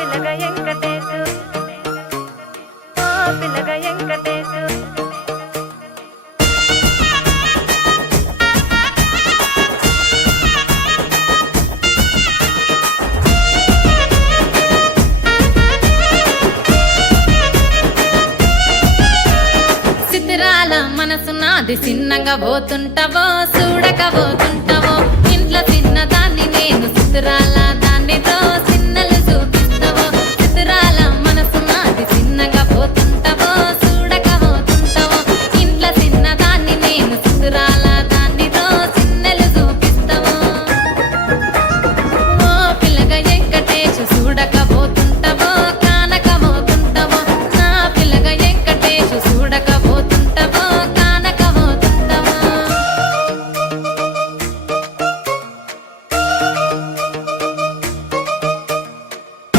పిల్లగా వెంకటేశు ఓ పిల్లగా వెంకటేశు సిద్ధిరాల మనసు నాది చిన్నగా పోతుంటావో చూడక పోతుంటావో ఇంట్లో చిన్నదాన్ని నేను సిద్ధిరాల